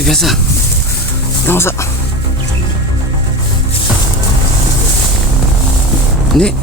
Ay biasa. Tama sa. Hindi.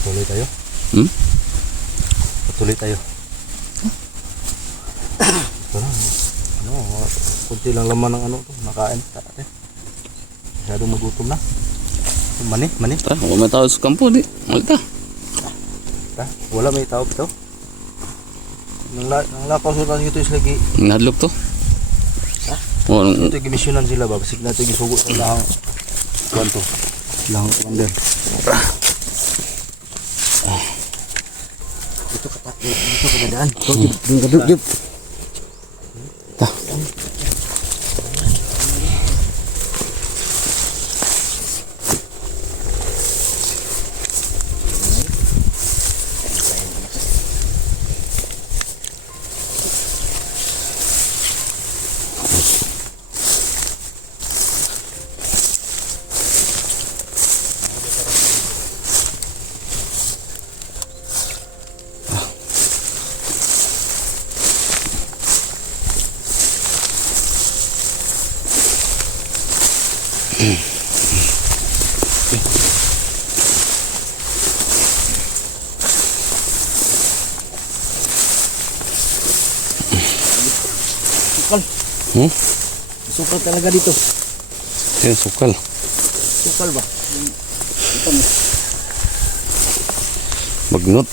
Patuloy tayo. Patuloy tayo. Ito na. Kunti lang laman ng nakain. Masyadong magutom na. Mani. Wala may tao sa kampo di. Malta. Wala may tao ito. Nang lakaw sa tayo ito is lagi. Nahadlok to. Ito gimisyonan sila ba? Basig na ito gisugo sa lahang. Kuwanto. Lahang commander. Dito ka dadaan. Dito. Sukal. Sukal talaga dito. Yan, sukal. Sukal ba? Ito mo. Bagnot.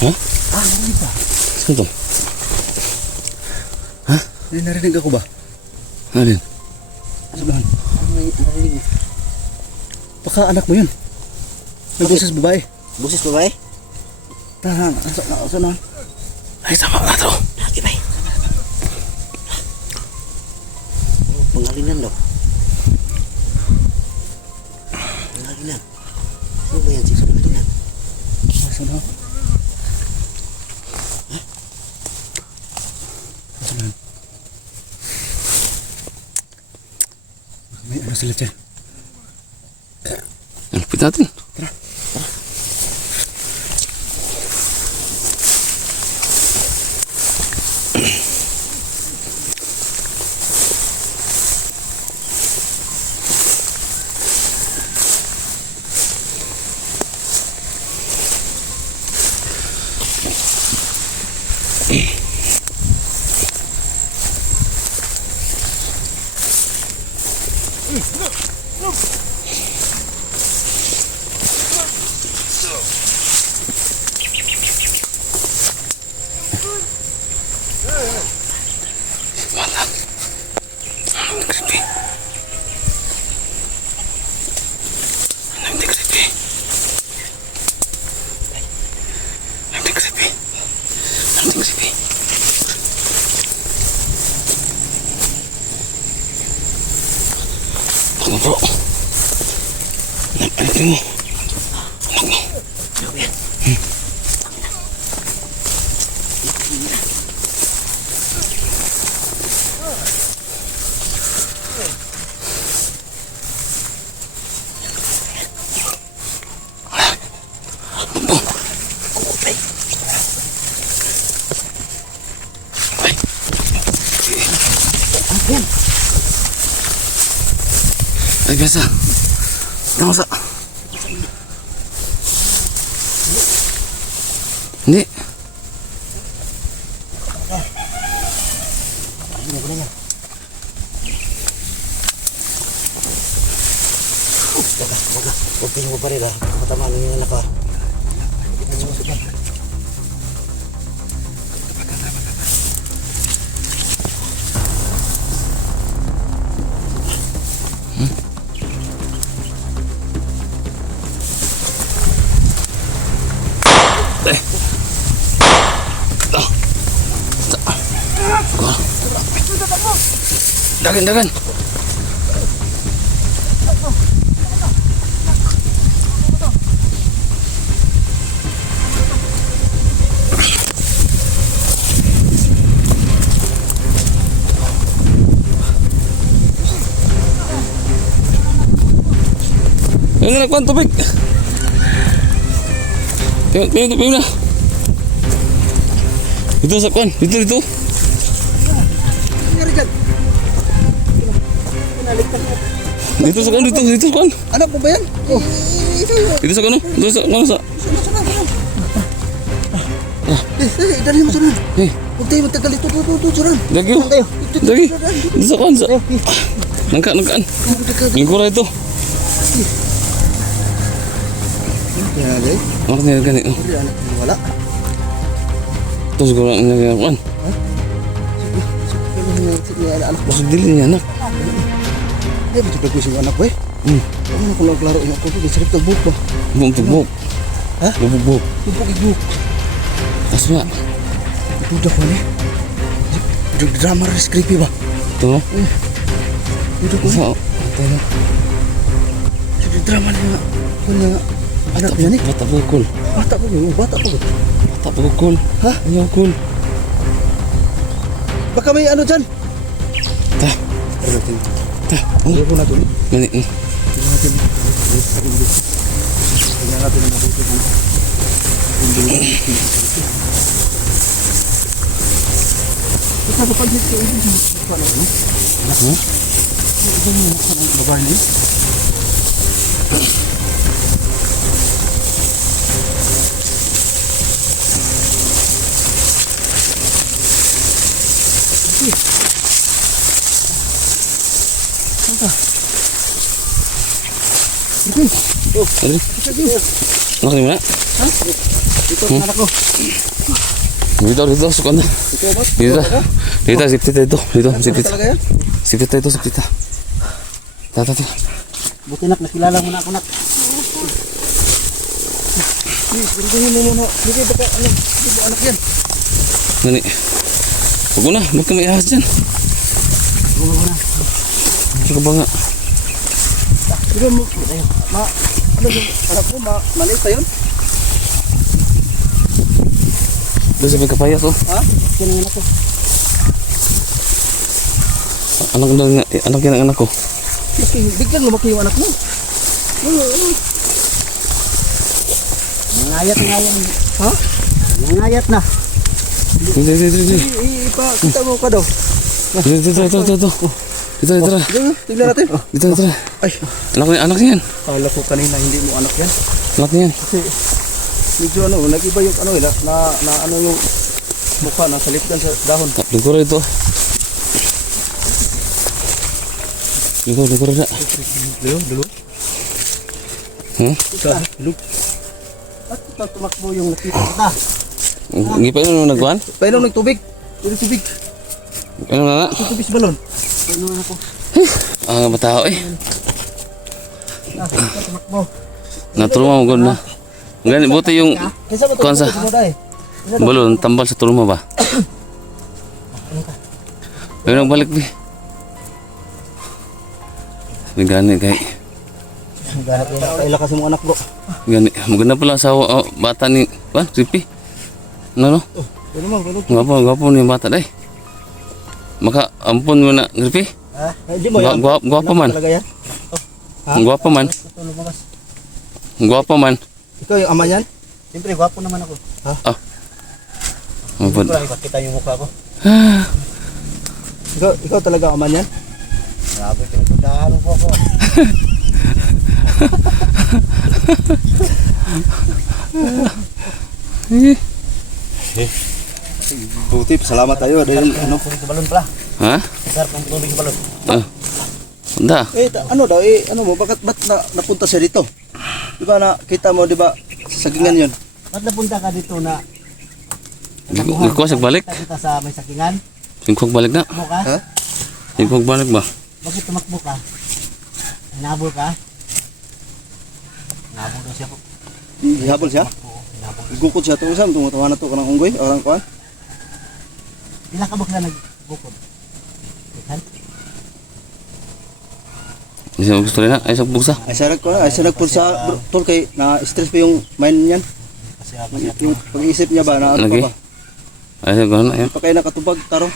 Ha? Narinig ba? Saan to? Narinig ako ba? Alin? Sabahan. Narinig mo. Baka anak mo yun. May boses babae. Boses babae? Tahan. Asa na? Ay, tama na to. Lagi ba? Pangalinan daw. Pangalinan. Ano ba yan? Six pangalinan. Asa na? Asa na? May ano sila dyan? Lupit natin. Tara. Wala. Creepy. Creepy. Ano bro? Ano mo? Ay biasa. Tama sa. Hindi. Huwag kayong mabarila. Matamaan ninyo na naka. Dagan, dagan. Yung nagkuhan tubig. Piyo na. Dito sa kuhan. Dito. Nangyari dyan. Pinaligtas mo. Dito sa kuhan. Dito sa kuhan. Anak mo ba yan? Oh. Dito sa kuhan. Dito sa kuhan. Dali mo sana. Eh, Huwag tayo matagal ito. Suran. lagi oh. Lagi. Dito sa kuhan. Nangkaan. Lingkura ito. Kaya guys. Ano kaya gani? Oh. Hindi anak mo wala. Ito siguro ang nangyayari. Sige, anak mo. Masuk dili niya anak. Eh, betul bagus yung anak ko eh. Ano ko lang klaro yung ako ko. Sarap tagbuk ba? Bubuk. Ha? Bubuk. Bubuk. Asma. Budak ko ni. Drama res creepy ba? Ito. Budak ko ni. Sa. Drama niya. Kunya anak niya ni. Bata pukul. Bata pa yun. Bata pa ko. Bata pukul. Ha? Ayaw kul. Baka may ano dyan. Tah. Tah. Oh. Ayaw ko na doon. Gani. Tingnan natin. Tingnan natin ang mabuti ko. Ito ba pag dito yung ano? Anak mo? Ito yung babae niya. Adri. Nak ni mana? Ha? Ito ang anak ko. Dito suka na. Ito ba? Dito sipit ito. Dito sipit. Talaga yan? Sipit ito sipit. Ta. Buti nak, nakilala mo na ako nak. Hindi mo muna. Hindi baka anak yan. Gani. Huwag mo na. Huwag ka may ahas dyan. Huwag mo na. Hindi ka ba nga? Sige mo. Ano yung anak ko? Maliit pa yun? Doon sa may kapayas oh. Ha? Yan ang anak ko. Anak yan ang anak ko. Biglang lumaki yung anak mo. Nangayat nga yan. Ha? Nangayat na. Dito. Ipakita mo ka daw. Dito. Tignan natin. Dito. Ay, Anak yan. kala ko kanina hindi mo anak yan. Anak yan. Kasi medyo ano, nag-iba yung ano na ano yung mukha na salitan sa dahon. Lingkura ito. Lingkura na. Dulu. Dulu. At tumakbo yung nakita kita. Hindi pa yun nagkuhan? Painom ng tubig. Tubig. Ano na? Tubig sa balon. Painom ako. Ang batao eh. Tumakbo. Natulungan mo gud na. Gani buti yung kuhan sa balon tambal sa tulong mo ba? Pero balik bi. Gani kay. Kaila kasi mo anak bro. Gani maganda pala sa bata ni Trippy. Ano? Pwede mo. Gwapo ni bata dai. Maka ampun mo na Trippy. Ha? Hindi mo yan. Gwapo man. Talaga yan? Gwapo man. Gwapo man. Ikaw yung ama niyan? Siyempre, gwapo naman ako. Ha? Mapod. Siyempre, ipakita yung mukha ko. Ikaw talaga ama niyan? Grabe, pinagpuntahan mo po ako. Buti, salamat tayo. Dahil ano? Tubig sa balon pala. Ha? Sarap ang tubig sa balon. Anda. Ano daw, ano mo, ba't napunta siya dito? Di ba nakita mo, di ba, sa sagingan yun? Ba't napunta ka dito na Nagkuha balik. kita sa may sakingan? Singkog balik na. Tumakbo ka? Ha? Singkog balik ba? Bakit tumakbo ka? Hinabol ka? Hinabol daw siya po. Ihabol siya? Oo, hinabol. Gukot siya ito. Saan? Tumatawa na ito. Kanang unggoy? Orang kuhan? Ilang ka ba ka bukod. Isa mo gusto rin na. Ay, sa bugsa. Ay sarag ko na, ay sarag po sa tol kay na-stress pa yung mind niyan. Yung pag-iisip niya ba na ano Lagi? pa ba? Ay, sa gano'n. Ayun. Pa kayo nakatubag taro.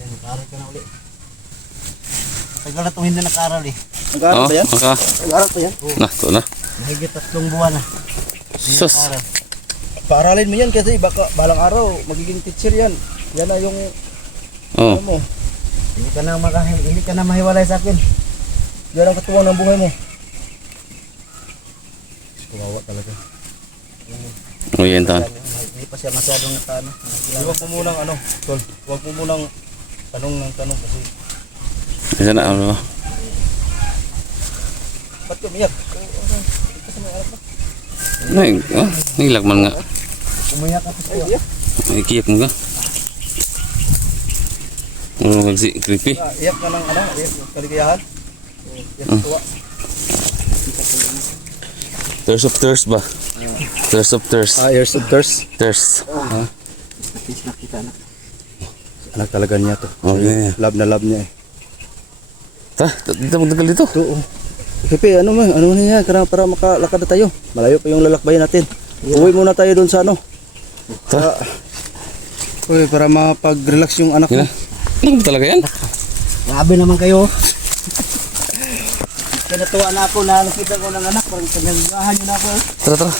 Nag-aaral ka na uli. Tagal na itong hindi nag-aaral eh. Nag-aaral Oh, ba yan? maka. Nag-aaral pa yan? Na, ito na. Mahigit 3 buwan na. Sus. Paaralin mo yan kasi baka balang araw magiging teacher yan. Yan na yung Oh. ano mo. Hindi ka na mahiwalay sa akin. Yan ang katuwang ng buhay mo. Kawawa talaga. Oh, yan taon. Hindi pa siya masyadong nakano. Huwag mo munang ano, tol. Huwag mo munang tanong ng tanong kasi Isa na, ano. ba't ka umiyak? Kasi may anak na. Ay, oh, nilak man nga. Umiyak ka pa Ay, siya. iyak. Ay, kiyap mo ka. Oh, kasi creepy. Iyak ka ng ano, iyak ng kaligayahan. Iyak ng tuwa. Thirst of thirst ba? Thirst of thirst. Years of thirst. Thirst. Nakita na. Anak talaga niya to. Okay. Love na love niya eh. Ta, dito magtagal dito. Oo. Pepe, ano man niya, para makalakad na tayo. Malayo pa yung lalakbayan natin. Uwi muna tayo doon sa ano. Ta, Uy, para mapag-relax yung anak mo. yun na. Ano ba talaga yan? Grabe naman kayo. Kaya natuwa na ako na nakita ko ng anak. Parang pinagahan nyo na ako. Tara, tara.